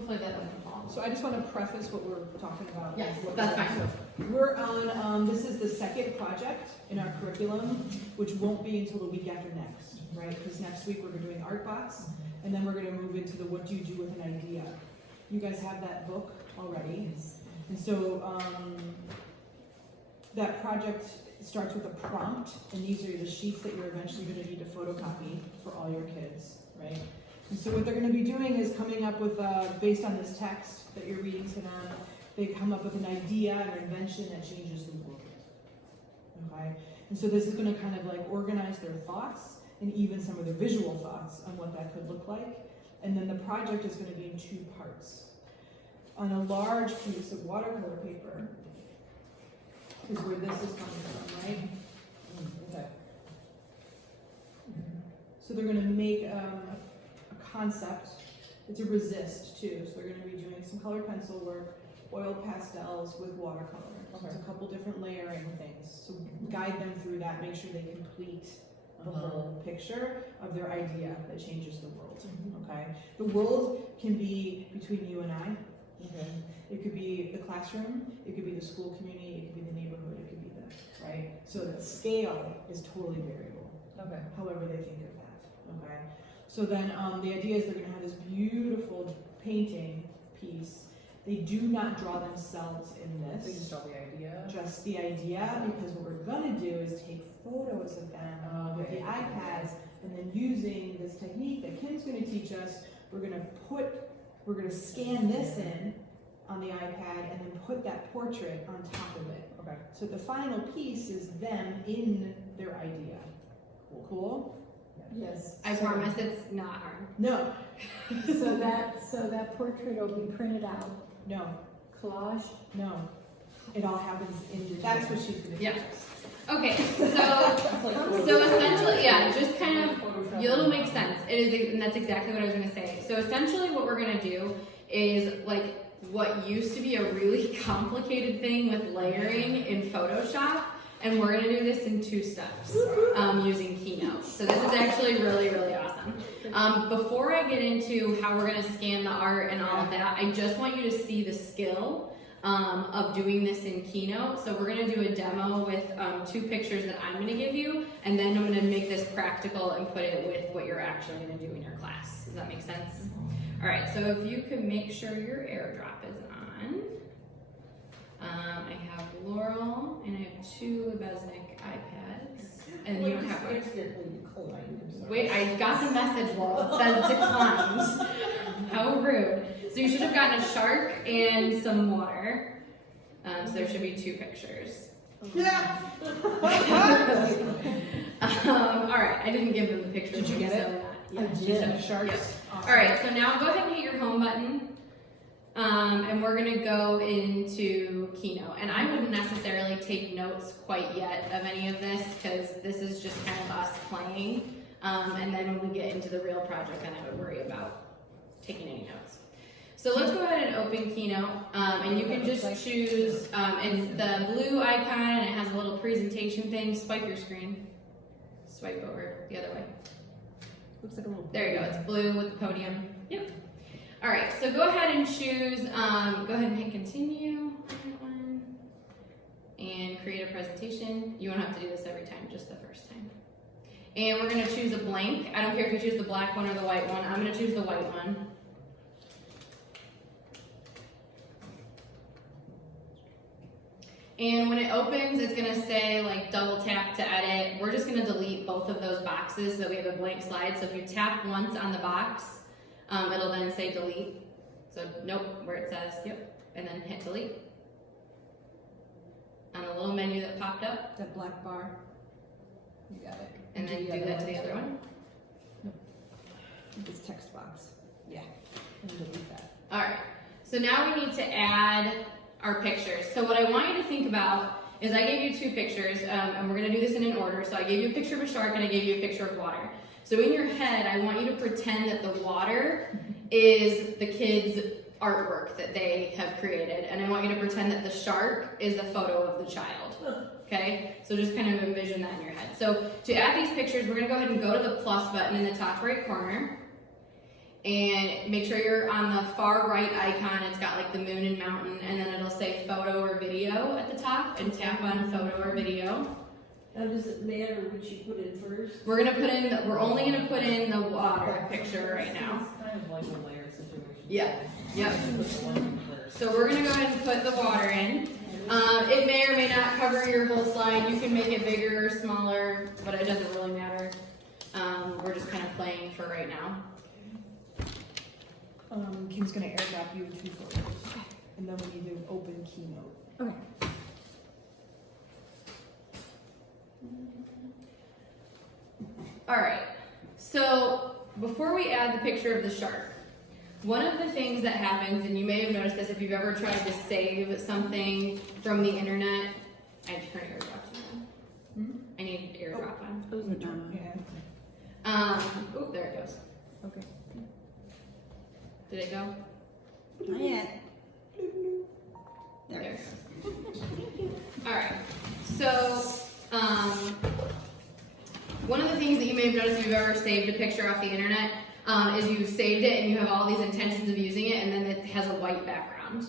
Hopefully that doesn't fall. So I just want to preface what we're talking about. Yes, What that's we're- fine. so we're on, this is the second project in our curriculum, which won't be until the week after next, right? Because next week we're doing Art Box, and then we're going to move into the what do you do with an idea. You guys have that book already. And so that project starts with a prompt, and these are the sheets that you're eventually going to need to photocopy for all your kids, right? And so what they're going to be doing is coming up with, based on this text that you're reading to them, they come up with an idea or invention that changes the world. Okay? And so this is going to kind of like organize their thoughts and even some of their visual thoughts on what that could look like. And then the project is going to be in 2 parts. On a large piece of watercolor paper is where this is coming from, right? Okay. So they're going to make a concept. It's a resist too. So they're going to be doing some colored pencil work, oil pastels with watercolor. So it's a couple different layering things. So guide them through that. Make sure they complete the whole picture of their idea that changes the world. Okay. The world can be between you and I. Okay. It could be the classroom, it could be the school community, it could be the neighborhood, it could be this, right? So the scale is totally variable. Okay. However they think of that. Okay. So then the idea is they're going to have this beautiful painting piece. They do not draw themselves in this. They just draw the idea. Just the idea, because what we're going to do is take photos of them with the iPads, and then using this technique that Kim's going to teach us, we're going to scan this in on the iPad and then put that portrait on top of it. Okay. So the final piece is them in their idea. Cool? Yes. I promise it's not hard. No. So that portrait will be printed out, No. collage. No. It all happens in. That's what she's going to Yeah. teach us. Okay, so essentially, yeah, just kind of, it'll make sense. It is, and that's exactly what I was going to say. So essentially what we're going to do is like what used to be a really complicated thing with layering in Photoshop, and we're going to do this in 2 steps using Keynote. So this is actually really, really awesome. Before I get into how we're going to scan the art and all of that, I just want you to see the skill of doing this in Keynote. So we're going to do a demo with 2 pictures that I'm going to give you, and then I'm going to make this practical and put it with what you're actually going to do in your class. Does that make sense? All right, so if you could make sure your airdrop is on. I have Laurel, and I have 2 Besnick iPads, and you don't have one. Wait, I got the message, Laurel. It says declined. How rude. So you should have gotten a shark and some water. So there should be 2 pictures. Yeah. All right, I didn't give them the picture. Did you get it? Yeah, I did. Sharks. Yes. Awesome. All right, so now go ahead and hit your home button. And we're gonna go into Keynote. And I wouldn't necessarily take notes quite yet of any of this, because this is just kind of us playing. And then when we get into the real project, then I would worry about taking any notes. So let's go ahead and open Keynote, and you can just choose, it's the blue icon, and it has a little presentation thing. Swipe your screen. Swipe over the other way. Looks like a little. There you go, it's blue with the podium. Yep. All right, so go ahead and choose, go ahead and hit continue on that one, and create a presentation. You won't have to do this every time, just the first time. And we're gonna choose a blank. I don't care if you choose the black one or the white one. I'm gonna choose the white one. And when it opens, it's gonna say like double tap to edit. We're just gonna delete both of those boxes so that we have a blank slide. So if you tap once on the box, it'll then say delete. So nope, where it says, yep, and then hit delete. On a little menu that popped up. That black bar. You got it. And then do that to the other one. This text box. Yeah. And delete that. All right, so now we need to add our pictures. So what I want you to think about is I gave you 2 pictures, and we're gonna do this in an order. So I gave you a picture of a shark and I gave you a picture of water. So in your head, I want you to pretend that the water is the kids' artwork that they have created. And I want you to pretend that the shark is the photo of the child. Okay, so just kind of envision that in your head. So to add these pictures, we're gonna go ahead and go to the plus button in the top right corner. and make sure you're on the far right icon. It's got like the moon and mountain, and then it'll say photo or video at the top, and tap on photo or video. Now, does it matter which you put in first? We're only gonna put in the water picture right now. It's kind of like a layer situation. Yeah, yep. Put the one in first. So we're gonna go ahead and put the water in. It may or may not cover your whole slide. You can make it bigger or smaller, but it doesn't really matter. We're just kind of playing for right now. Kim's gonna airdrop you 2 photos, and then we need to open Keynote. Okay. All right, so before we add the picture of the shark, one of the things that happens, and you may have noticed this if you've ever tried to save something from the internet, I had to turn airdrops on. I need airdrop on. Those are done. Yeah. Oh, there it goes. Okay. Did it go? Not yet. There it goes. All right, so one of the things that you may have noticed if you've ever saved a picture off the internet is you saved it and you have all these intentions of using it, and then it has a white background.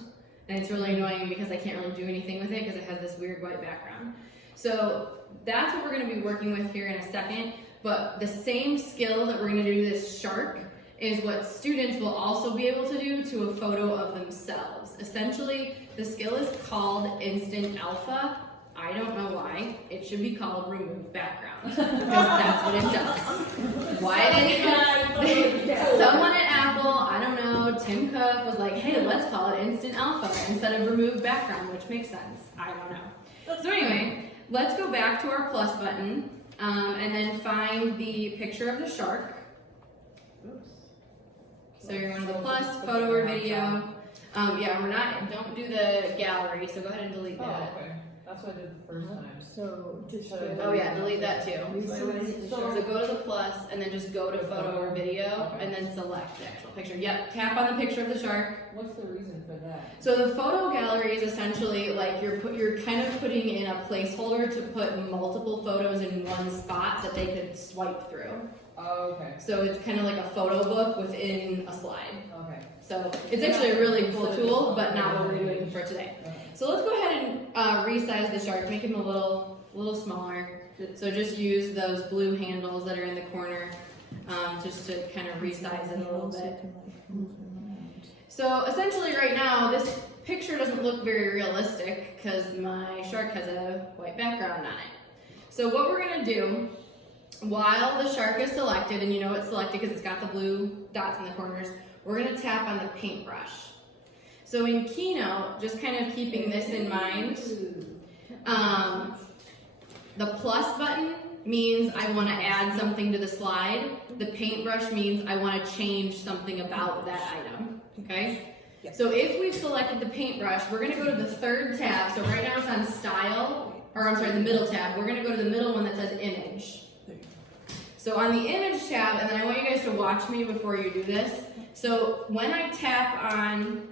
And it's really annoying because I can't really do anything with it because it has this weird white background. So that's what we're going to be working with here in a second, but the same skill that we're going to do this shark is what students will also be able to do to a photo of themselves. Essentially, the skill is called Instant Alpha. I don't know why. It should be called Remove Background, because that's what it does. Why did someone at Apple, I don't know, Tim Cook was like, hey, let's call it Instant Alpha instead of Remove Background, which makes sense. I don't know. So anyway, let's go back to our plus button and then find the picture of the shark. So you're going to the plus, photo or video. Yeah, don't do the gallery, so go ahead and delete Oh, that. okay. That's what I did the first time. So just. Oh yeah, delete that too. So So go to the plus and then just go to photo or video and then select the actual picture. Yep, tap on the picture of the shark. What's the reason for that? So the photo gallery is essentially like you're kind of putting in a placeholder to put multiple photos in one spot that they could swipe through. Oh, okay. So it's kind of like a photo book within a slide. Okay. So it's actually a really cool tool, but not what we're doing for today. Okay. So let's go ahead and resize the shark, make him a little smaller. So just use those blue handles that are in the corner just to kind of resize it a little bit. So essentially right now, this picture doesn't look very realistic because my shark has a white background on it. So what we're gonna do, while the shark is selected, and you know it's selected because it's got the blue dots in the corners, we're gonna tap on the paintbrush. So in Keynote, just kind of keeping this in mind, the plus button means I want to add something to the slide. The paintbrush means I want to change something about that item, okay? Yep. So if we've selected the paintbrush, we're going to go to the third tab. So right now it's on style, or I'm sorry, the middle tab. We're going to go to the middle one that says image. So on the image tab, and then I want you guys to watch me before you do this. So when I tap on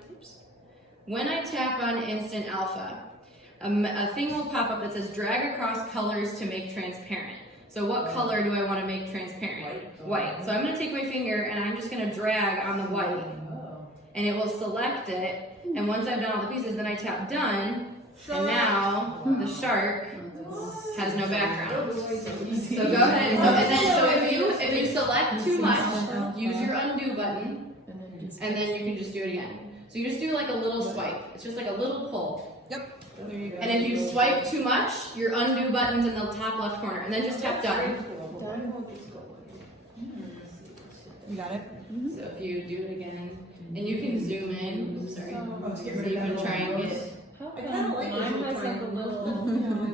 Instant Alpha, a thing will pop up that says drag across colors to make transparent. So what color do I want to make transparent? White. So I'm going to take my finger and I'm just going to drag on the white, Oh. and it will select it. And once I've done all the pieces, then I tap done, and now the shark has no background. So go ahead so if you select too much, use your undo button, and then you can just do it again. So you just do like a little swipe. It's just like a little pull. Yep. There you go. And if you swipe too much, your undo button's in the top left corner, and then just tap done. You got it? So if you do it again, and you can zoom in. Oops, sorry. Oh, let's So get you rid of can that try and little get. How I kinda like mine the has like a triangle. little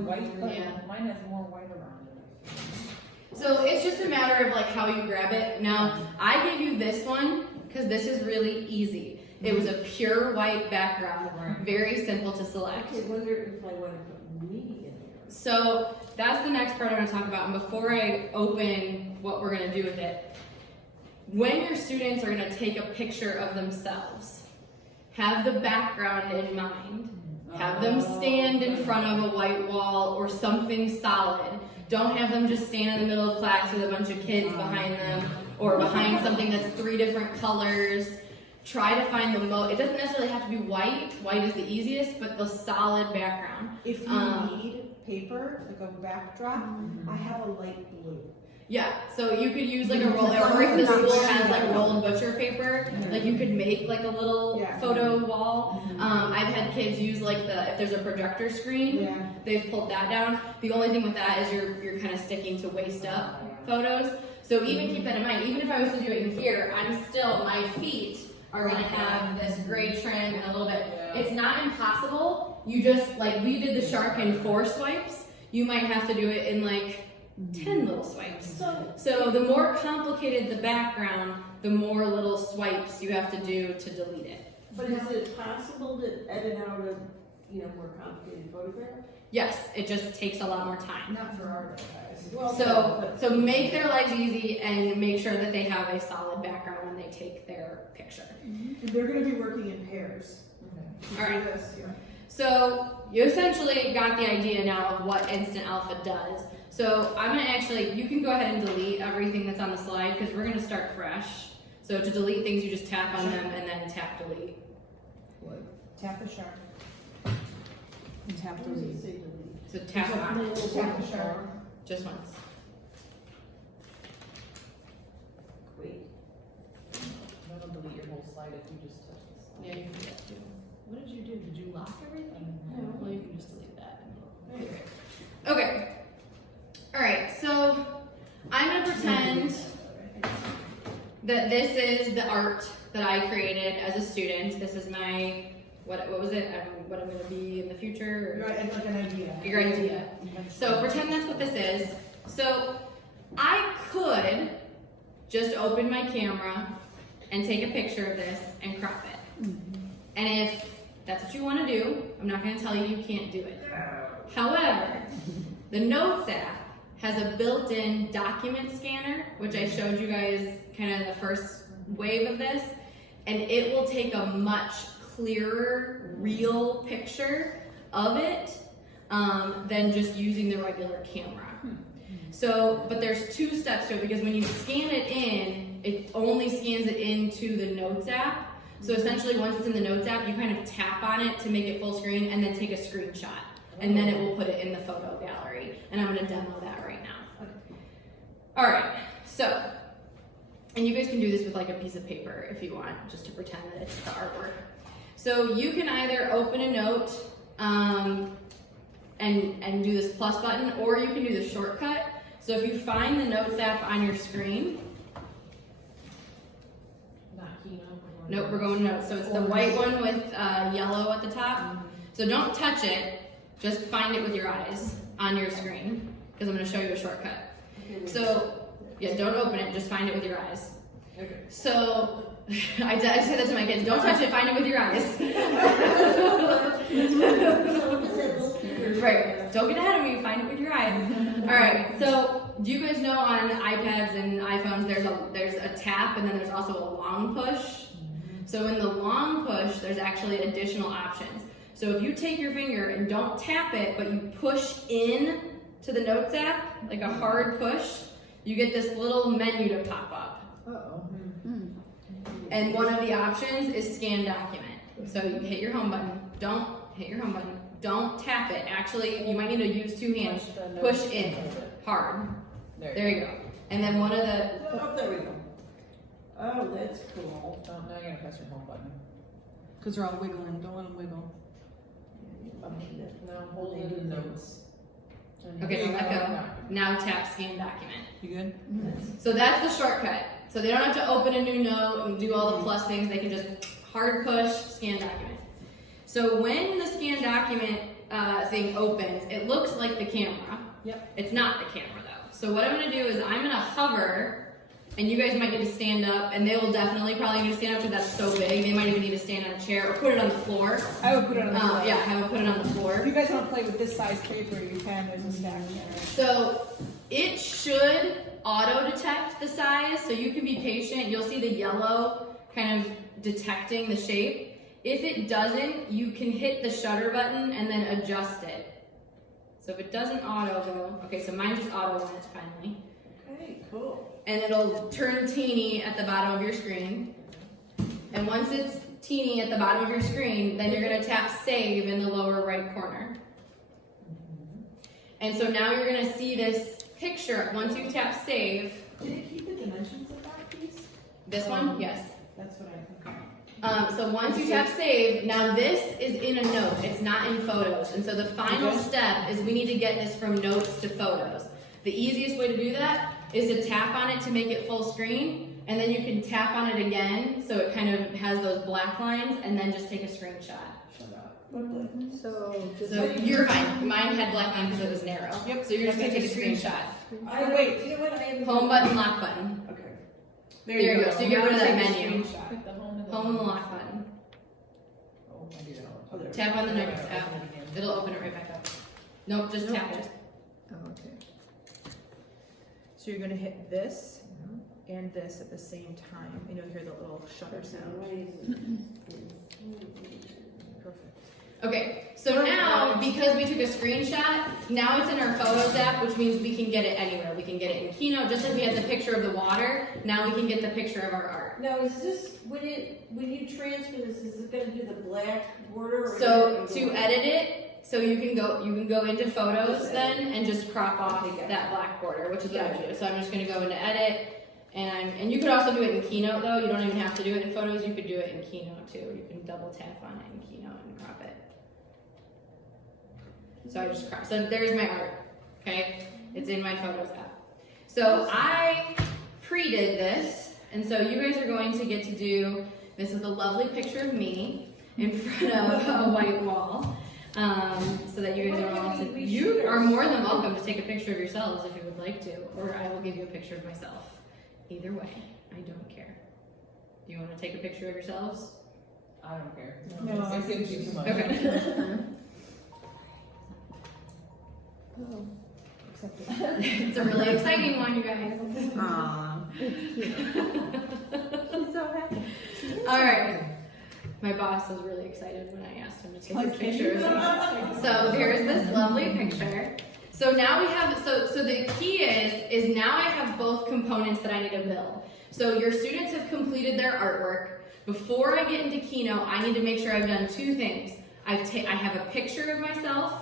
white button. Yeah. Mine has more white around it. So it's just a matter of like how you grab it. Now, I gave you this one because this is really easy. It was a pure white background, very simple to select. I wonder if I want to put me in there. So that's the next part I'm going to talk about. And before I open what we're going to do with it, when your students are going to take a picture of themselves, have the background in mind. Have them stand in front of a white wall or something solid. Don't have them just stand in the middle of class with a bunch of kids behind them or behind something that's 3 different colors. Try to find it doesn't necessarily have to be white. White is the easiest, but the solid background. If you need paper, like a backdrop, I have a light blue. Yeah, so you could use like a roll, or if the school has like rolled butcher paper, like you could make like a little photo wall. I've had kids use like if there's a projector screen, they've pulled that down. The only thing with that is you're kind of sticking to waist up photos. So even keep that in mind. Even if I was to do it in here, my feet are gonna have this gray trim and a little bit. It's not impossible. You just, like we did the shark in 4 swipes, you might have to do it in like 10 little swipes. So the more complicated the background, the more little swipes you have to do to delete it. But is it possible to edit out a, more complicated photograph? Yes, it just takes a lot more time. Not for our guys. Well, So make their lives easy and make sure that they have a solid background when they take their picture. And they're gonna be working in pairs. All right. Do this, So you essentially got the idea now of what Instant Alpha does. So I'm gonna you can go ahead and delete everything that's on the slide because we're gonna start fresh. So to delete things, you just tap on them and then tap delete. Tap the shark. And tap What does it delete. say delete? So tap on it, Tap the shark. just once. Wait. That'll delete your whole slide if you just touch the slide. Yeah, you can do that too. What did you do? Did you lock everything? No. Well, you can just delete that. Okay. All right. So I'm gonna pretend that this is the art that I created as a student. This is my what was it? What I'm gonna be in the future. Or Right, like an idea. your idea. So pretend that's what this is. So I could just open my camera and take a picture of this and crop it. And if that's what you want to do, I'm not going to tell you you can't do it. However, the Notes app has a built-in document scanner, which I showed you guys kind of the first wave of this, and it will take a much clearer, real picture of it than just using the regular camera. So, but there's 2 steps to it because when you scan it in, it only scans it into the Notes app. So essentially once it's in the Notes app, you kind of tap on it to make it full screen and then take a screenshot. And then it will put it in the photo gallery. And I'm gonna demo that right now. All right, so, and you guys can do this with like a piece of paper if you want, just to pretend that it's the artwork. So you can either open a note and do this plus button, or you can do the shortcut. So if you find the Notes app on your screen, Not keynote. nope, we're going Notes. So it's the white one with yellow at the top. So don't touch it, just find it with your eyes on your screen, because I'm gonna show you a shortcut. So, yeah, don't open it, just find it with your eyes. Okay. So, I say that to my kids, don't touch it, find it with your eyes. Right, don't get ahead of me, find it with your eyes. Alright, so do you guys know on iPads and iPhones there's a tap and then there's also a long push? So in the long push, there's actually additional options. So if you take your finger and don't tap it, but you push in to the Notes app, like a hard push, you get this little menu to pop up. Uh-oh. And one of the options is scan document. So you hit your home button, don't hit your home button, don't tap it. Actually, you might need to use 2 hands. Push in, hard. There you go. And then one of the, Oh, there we go. Oh, that's cool. Oh, now you're gonna press your home button. Because they're all wiggling, don't let them wiggle. No, hold it in Notes. okay, let go. Now tap scan document. You good? So that's the shortcut. So they don't have to open a new note and do all the plus things. They can just hard push, scan document. So when the scan document thing opens, it looks like the camera. Yep. It's not the camera though. So what I'm gonna do is I'm gonna hover, and you guys might need to stand up, and they will definitely probably need to stand up because that's so big. They might even need to stand on a chair or put it on the floor. I would put it on the floor. Yeah, have them put it on the If floor. you guys want to play with this size paper, you can. There's a stack there. So it should auto detect the size, so you can be patient. You'll see the yellow kind of detecting the shape. If it doesn't, you can hit the shutter button and then adjust it. So if it doesn't auto go, okay, so mine just auto went finally. Okay, cool. and it'll turn teeny at the bottom of your screen. And once it's teeny at the bottom of your screen, then you're gonna tap save in the lower right corner. And so now you're gonna see this picture. Once you tap save, Did it keep the dimensions of that piece? this one, yes. That's what I think. So once you tap save, now this is in a note, it's not in photos. And so the final Okay. step is we need to get this from notes to photos. The easiest way to do that is to tap on it to make it full screen, and then you can tap on it again so it kind of has those black lines, and then just take a screenshot. Shut up. So. does So that- you're fine. Mine had black lines because it was narrow. Yep. So you're just gonna Take take a a screenshot. Wait. You know what, I am. Home button, lock button. Okay. There you go. So you get rid of that Now take a menu. screenshot. Click the home and the. Home and the lock button. Oh, I do that all the Oh, time. there. Tap on the Yeah, next open app. it again. It'll open it right back up. Nope, just tap it. Oh, okay. So you're gonna hit this and this at the same time, and you'll hear the little shutter sound. Perfect. Okay, so now, because we took a screenshot, now it's in our Photos app, which means we can get it anywhere. We can get it in Keynote, just like we had the picture of the water, now we can get the picture of our art. Now, is this, when you transfer this, is it gonna do the black border? or is So it to gonna go- edit it, so you can go into Photos then and just crop off that black border, which is what I would do. So I'm just gonna go into Edit, and you could also do it in Keynote though, you don't even have to do it in Photos, you could do it in Keynote too. You can double tap on it in Keynote and crop it. So I just crop, so there's my art, okay? It's in my Photos app. So I pre-did this, and so you guys are going to get to do, this is a lovely picture of me in front of a white wall. So that you guys are all to, you are more than welcome to take a picture of yourselves if you would like to, or I will give you a picture of myself. Either way, I don't care. Do you want to take a picture of yourselves? I don't care. No. It gives you too much. Okay. Oh, It's a really exciting one, you guys. she's so happy. All right. My boss was really excited when I asked him to take this picture of me. So here's this lovely picture. So now we have, so the key is now I have both components that I need to build. So your students have completed their artwork. Before I get into Keynote, I need to make sure I've done two things. I have a picture of myself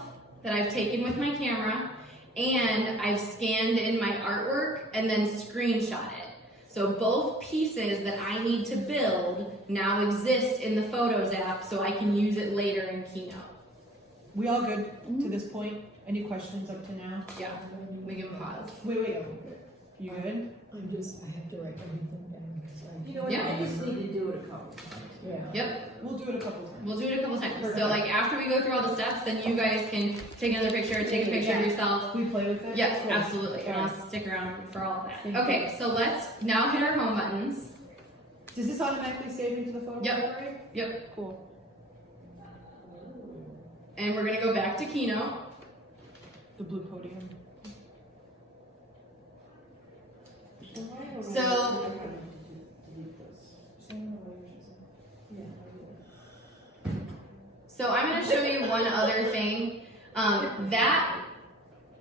that I've taken with my camera, and I've scanned in my artwork and then screenshot it. So both pieces that I need to build now exist in the Photos app so I can use it later in Keynote. We all good to this point? Any questions up to now? Yeah, we can pause. Wait. You good? I have to write everything down. You know what, Yeah. I just need to do it a couple times. Yeah. Yep, We'll do it a couple times. we'll do it a couple times. So like after we go through all the steps, then you guys can take another picture, take a picture of yourself. We play with it? Yes, Cool. absolutely. And I'll stick around for all of that. Okay, so let's now hit our home buttons. Does this automatically save into the photo Yep. gallery? Yep. Cool. And we're gonna go back to Keynote. The blue podium. So- Delete this. So I'm going to show you one other thing. That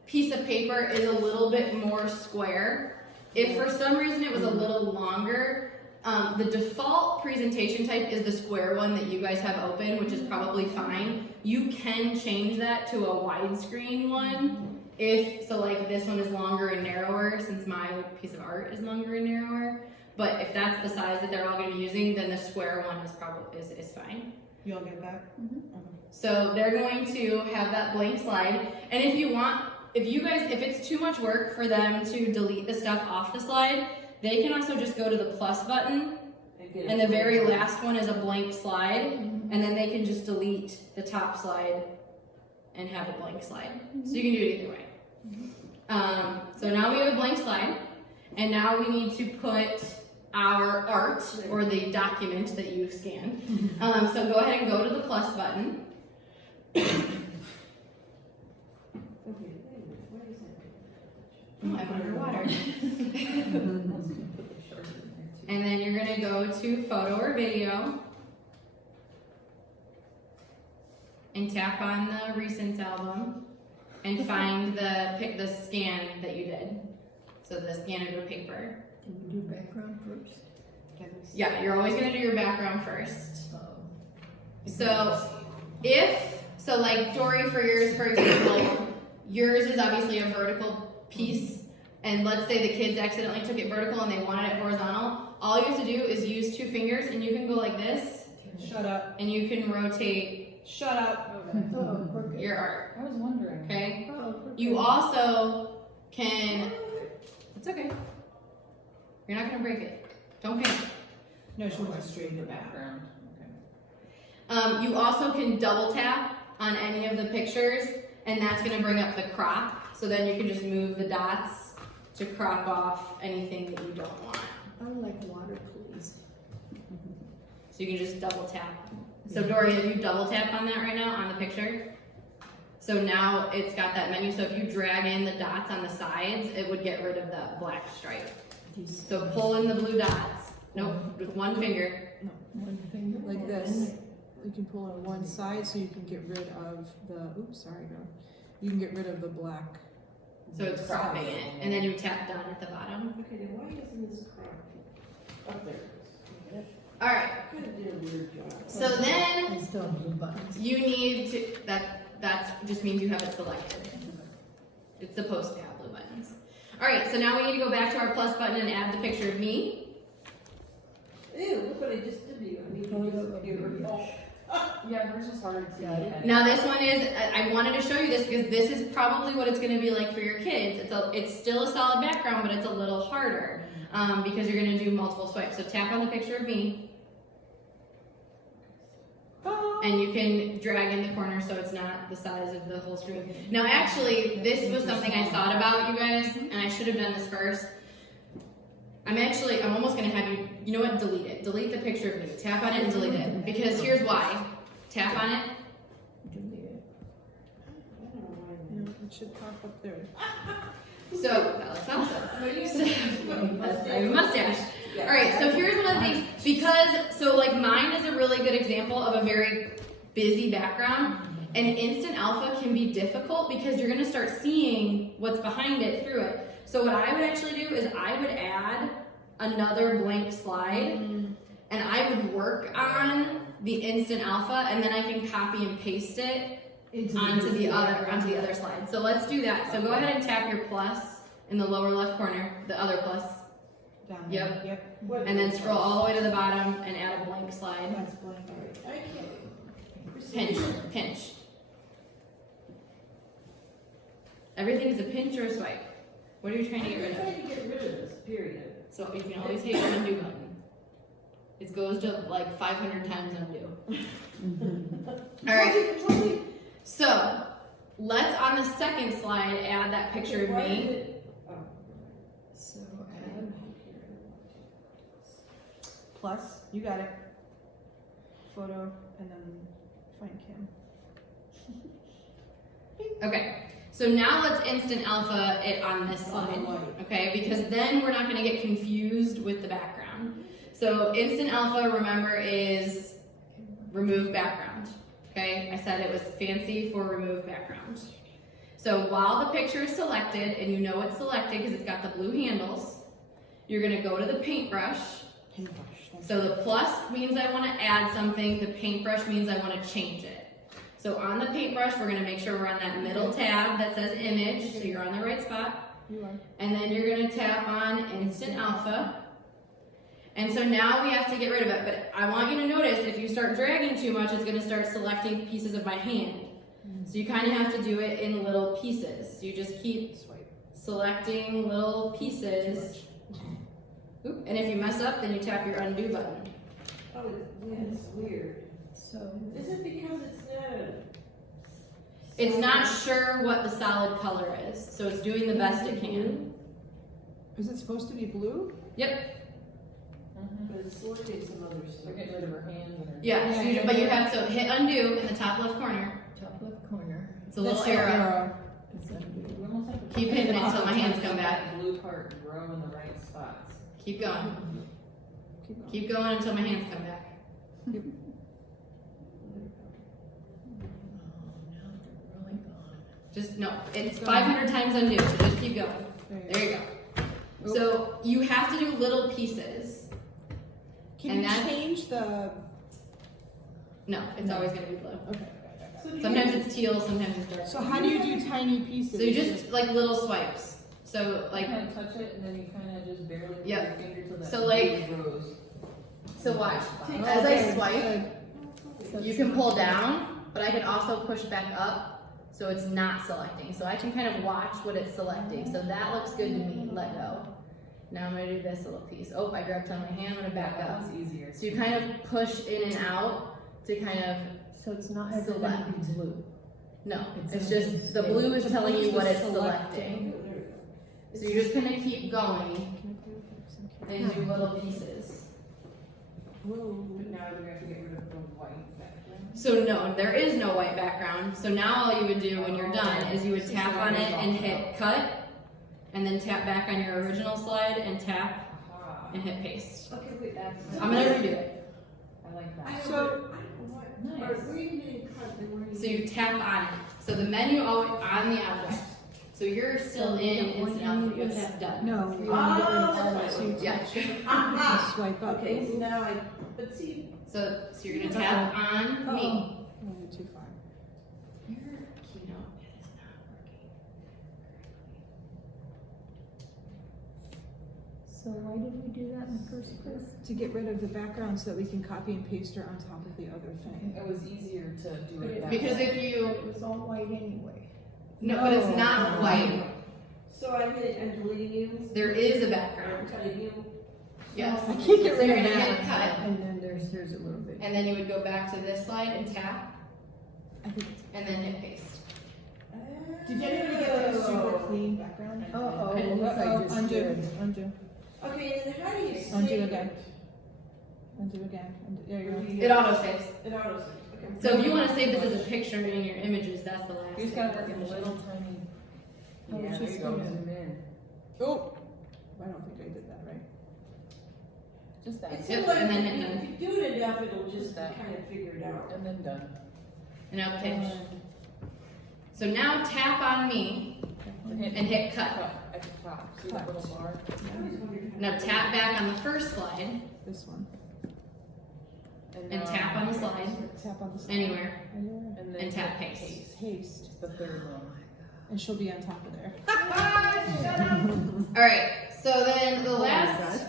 piece of paper is a little bit more square. If for some reason it was a little longer, the default presentation type is the square one that you guys have open, which is probably fine. You can change that to a widescreen one. If, so like this one is longer and narrower since my piece of art is longer and narrower. But if that's the size that they're all going to be using, then the square one is probably is fine. You all get that? So they're going to have that blank slide. And if you want, if it's too much work for them to delete the stuff off the slide, they can also just go to the plus button, and the very last one is a blank slide, and then they can just delete the top slide and have a blank slide. So you can do it either way. So now we have a blank slide, and now we need to put our art, or the document that you've scanned. So go ahead and go to the plus button. Oh, I went underwater. And then you're gonna go to photo or video and tap on the recents album and find the scan that you did. So the scan over paper. Do we do background first? Yeah, you're always gonna do your background first. Oh. So like Dory, for yours, for example, yours is obviously a vertical piece, and let's say the kids accidentally took it vertical and they wanted it horizontal. All you have to do is use 2 fingers, and you can go like this, Shut up. and you can rotate Shut up. Oh, crooked. your art. I was wondering. Okay. Oh, crooked. You also can. It's okay. You're not gonna break it. Don't panic. No, she wants to straighten The it back. background, okay. You also can double tap on any of the pictures, and that's gonna bring up the crop. So then you can just move the dots to crop off anything that you don't want. I would like water, please. So you can just double tap. So Dory, if you double tap on that right now on the picture, so now it's got that menu. So if you drag in the dots on the sides, it would get rid of that black stripe. So pull in the blue dots. Nope, with 1 finger. One finger. Like this. You can pull on one side so you can get rid of the, oops, sorry, girl. You can get rid of the black. So it's cropping it, and then you tap down at the bottom. Okay, then why isn't this cropped? Up there. it is. All right. Kind of did a weird job. So then I still have blue buttons. you need to. That just means you have it selected. It's supposed to have blue buttons. All right. So now we need to go back to our plus button and add the picture of me. Ew, look what I just did to you. I mean, you disappeared. Yeah, hers is hard to Got it. edit. Now this one is. I wanted to show you this because this is probably what it's going to be like for your kids. It's still a solid background, but it's a little harder because you're going to do multiple swipes. So tap on the picture of me. And you can drag in the corner so it's not the size of the whole screen. Now actually, this was something I thought about, you guys, and I should have done this first. I'm almost gonna have you know what, delete it. Delete the picture of me. Tap on it and delete it. Because here's why. Tap on it. No, it should pop up there. So, that looks awesome. I have a mustache. All right, so here's one of the things, because, so like mine is a really good example of a very busy background, and instant alpha can be difficult because you're gonna start seeing what's behind it through it. So what I would actually do is I would add another blank slide, and I would work on the instant alpha, and then I can copy and paste it onto the other slide. So let's do that. So go ahead and tap your plus in the lower left corner, the other plus. Down Yep. there. Yep. And then scroll all the way to the bottom and add a blank slide. That's blank. I can't. Pinch, pinch. Everything is a pinch or a swipe. What are you trying to get rid I'm of? trying to get rid of this, period. So you can always hit the undo button. It goes to like 500 times undo. All right. So let's on the second slide add that picture of me. So add. Plus, you got it. Photo, and then find Kim. Okay. So now let's instant alpha it on this slide. Okay, because then we're not going to get confused with the background. So instant alpha, remember, is remove background. Okay, I said it was fancy for remove background. So while the picture is selected, and you know it's selected because it's got the blue handles, you're going to go to the paintbrush. So the plus means I want to add something, the paintbrush means I want to change it. So on the paintbrush, we're going to make sure we're on that middle tab that says image, so you're on the right spot. You are. And then you're going to tap on instant alpha. And so now we have to get rid of it, but I want you to notice if you start dragging too much, it's going to start selecting pieces of my hand. So you kind of have to do it in little pieces. You just keep selecting little pieces. Oop, and if you mess up, then you tap your undo button. Oh, yeah, it's weird. So Is it because it's not a... It's not sure what the solid color is, so it's doing the best it can. Is it supposed to be blue? Yep. But it's selecting some other We're stuff. getting rid of her hands and her. Yeah, so but you have to hit undo in the top left corner. top left corner. It's a little That's the arrow. Is that good? We almost have to Keep hitting it until my hands come back. That blue part and grow in the right spots. Keep going. Keep going. Keep going until my hands come back. Oh, now they're really gone. Just, no, it's 500 times undo, so just keep going. There you There you go. So you have to do little pieces. Can And you that's- change the? No, it's always gonna be blue. Okay. So do you- Sometimes it's teal, sometimes it's dark. So how do you do tiny pieces? So you just like little swipes. So Like, like, kind of touch it and then you kind of just barely put Yep. your finger to the So, like- rose. so watch. Take- As I Okay, swipe, good. you can pull down, but I can also push back up so it's not selecting. So I can kind of watch what it's selecting. So that looks good to me. Let go. Now I'm gonna do this little piece. Oh, I grabbed it on my hand. I'm gonna back That up. one's easier. So you kind of push in and out to kind of So it's not ever Select. gonna be blue. no. It's It's gonna just be the blue is The telling blue you is what the it's selecting. selecting. So you're just gonna keep going and do little pieces. Whoa. But now we have to get rid of the white background. So no, there is no white background. So now all you would do when you're done is you would tap on it and hit cut, and then tap back on your original slide and tap Aha. and hit paste. Okay, wait, That's, I'm gonna redo it. I like I that. don't, So- I don't know what, Nice. or where are you getting cut and where are you? So you tap on it. So the menu always on the object. So you're still in instant alpha. You have done. No. Oh, You want to get rid of all that's that. So you Yeah. touch it, Ah, you swipe up. okay, so now I, but see, So you're gonna tap on me. Oh, you're too far. Your keynote is not working. So why did we do that in the first place? To get rid of the background so that we can copy and paste her on top of the other thing. It was easier to do it that Because way. if you It was all white anyway. no, but it's not white. so I'm deleting you, There is a or background. I'm cutting you. Yes. I can't get So rid you're of gonna that. hit cut, And then there's a little bit. and then you would go back to this slide and tap, I think it's. and then hit paste. Did anybody get a super clean background? Uh-oh, I didn't- look, I just Undo, did. undo, Okay, and then how do you save? undo again. Undo again. There you go. It auto saves. It auto saves, okay. So if you want to save this as a picture in your images, that's the last. You just gotta work in little tiny. Oh, Yeah, it's there just you go, gonna- zoom in. Oh, I don't think I did that right. Just that. It's Yep, like, and then if hit you- done. if you do it enough, it'll just That. kind of figure it out. And then done. And now pitch. So now tap on me And hit, and hit cut. cut at the top. See that Cut. little bar? I always wondered how- Now tap back on the first slide This one. and now- tap on the slide Tap on the slide. anywhere Anywhere. And then and tap hit paste. Paste. It's the third one. And she'll be on top of there. All right. So then the last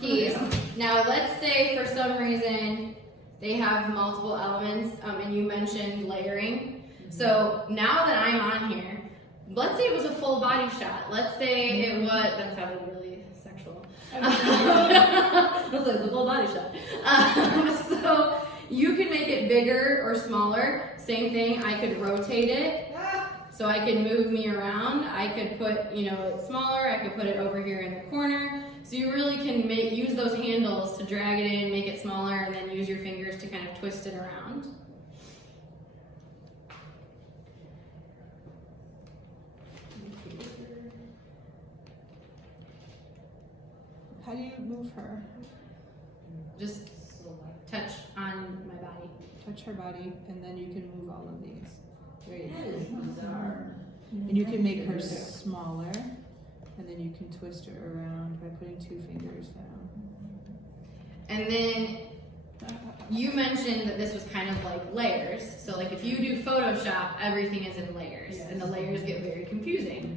piece. Now let's say for some reason they have multiple elements, and you mentioned layering. So now that I'm on here, let's say it was a full body shot. Let's say it was, that sounded really sexual. Let's say it's a full body shot. So you can make it bigger or smaller. Same thing, I could rotate it. So I could move me around. I could put, it smaller. I could put it over here in the corner. So you really can use those handles to drag it in, make it smaller, and then use your fingers to kind of twist it around. How do you move her? Just touch on my body. Touch her body, and then you can move all of these. Great. That is bizarre. And you can make her smaller, and then you can twist her around by putting 2 fingers down. And then you mentioned that this was kind of like layers. So like if you do Photoshop, everything is in layers, and the layers get very confusing.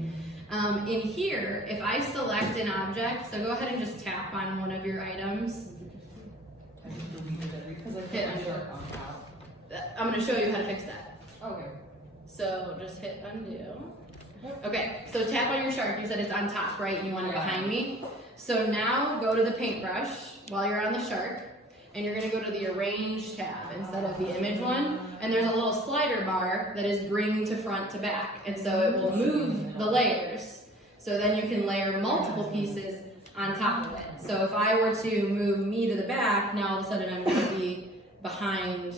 In here, if I select an object, so go ahead and just tap on one of your items. I just deleted everything. Because I Hit put my undo. shark on top. I'm gonna show you how to fix that. Okay. So just hit undo. Okay, so tap on your shark. You said it's on top, right? And you want it behind me. So now go to the paintbrush while you're on the shark, and you're gonna go to the arrange tab instead of the image one. And there's a little slider bar that is bring to front to back. And so it will move the layers. So then you can layer multiple pieces on top of it. So if I were to move me to the back, now all of a sudden I'm gonna be behind.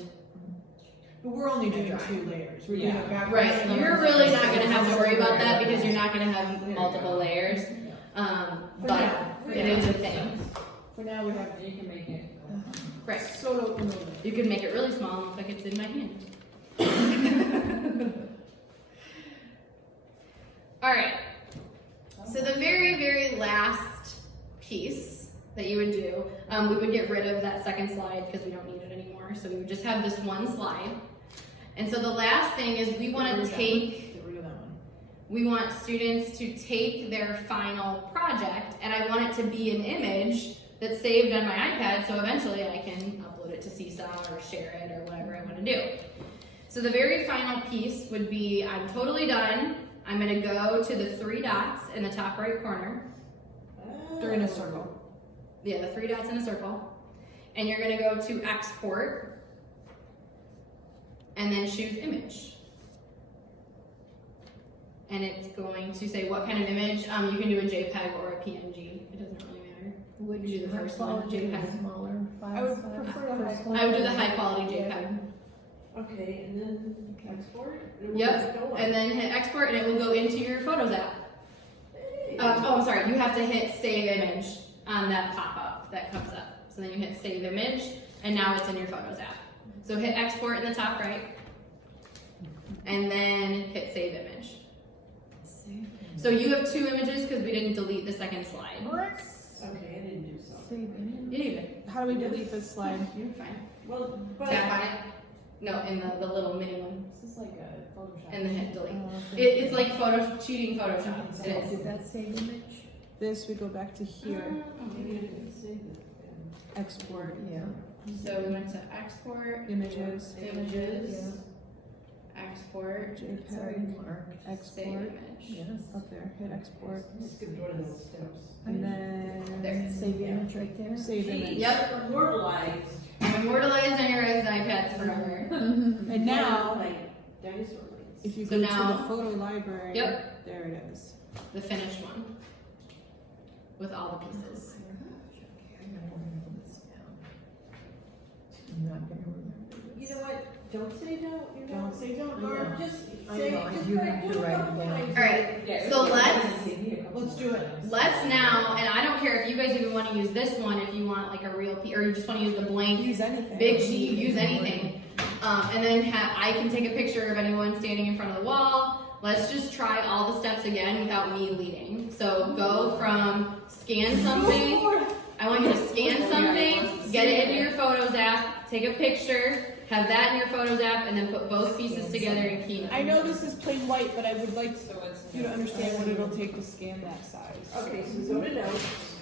But we're only doing 2 layers. We're doing a background. Right, and you're a- really not gonna have to worry about that because you're not gonna have multiple layers. But it is a thing. For now, we have And you can make it. Right. solo no. You can make it really small and look like it's in my hand. All right. So the very, very last that you would do. We would get rid of that second slide because we don't need it anymore. So we would just have this one slide. And so the last thing is we want to Get rid of that one. we want students to take their final project, and I want it to be an image that's saved on my iPad, so eventually I can upload it to Seesaw or share it or whatever I want to do. So the very final piece would be, I'm totally done. I'm going to go to the 3 dots in the top right corner. They're in a circle. Yeah, the 3 dots in a circle. And you're going to go to export, and then choose image. And it's going to say what kind of image. You can do a JPEG or a PNG. It doesn't really matter. Would You do the first one, JPEG. Smaller I would file size. prefer the high First one. I would do the high quality JPEG. Okay, and then export? And where Yep, does it go? and then hit export and it will go into your Photos app. Oh, I'm sorry, you have to hit save image on that pop-up that comes up. So then you hit save image, and now it's in your Photos app. So hit export in the top right, and then hit save image. So you have 2 images because we didn't delete the second slide. Okay, I didn't do so. Save image. You did. How do we delete this slide? You're fine. Well, but. Tap on it. No, in the little mini one. This is like a Photoshop. And then hit delete. Uh, It's like cheating Photoshop. It is. Did that save image? This, we go back to here, Maybe I didn't save it. export, Yeah. So we went to export, images, images, export, Sorry, JPEG, Mark. save export, image. Yes. up there, hit export, Skipped one of those steps. and There then it is. Save image right there. save image. Yep. Immortalized. Immortalized on your guys' iPads forever. And now, Like dinosaur legs. if you So go to now- the photo library, Yep. there it is. The finished one. With all the pieces. I'm not gonna remember this now. I'm not gonna remember You this. know what? Don't say no. You know? Don't say don't, I Or know. just I say, know, I just do write- have to do a write couple it down. times. Alright, so Let's do it. let's now, and I don't care if you guys even want to use this one, if you want like a real or you just want to use the blank Use anything. big sheet, use anything. And then I can take a picture of anyone standing in front of the wall. Let's just try all the steps again without me leading. So go from scan something. I want you to scan something, get it into your Photos app, take a picture, have that in your Photos app, and then put both pieces together in Keynote. I know this is plain white, but I would like you to understand what it'll take to scan that size. Okay, so go to notes.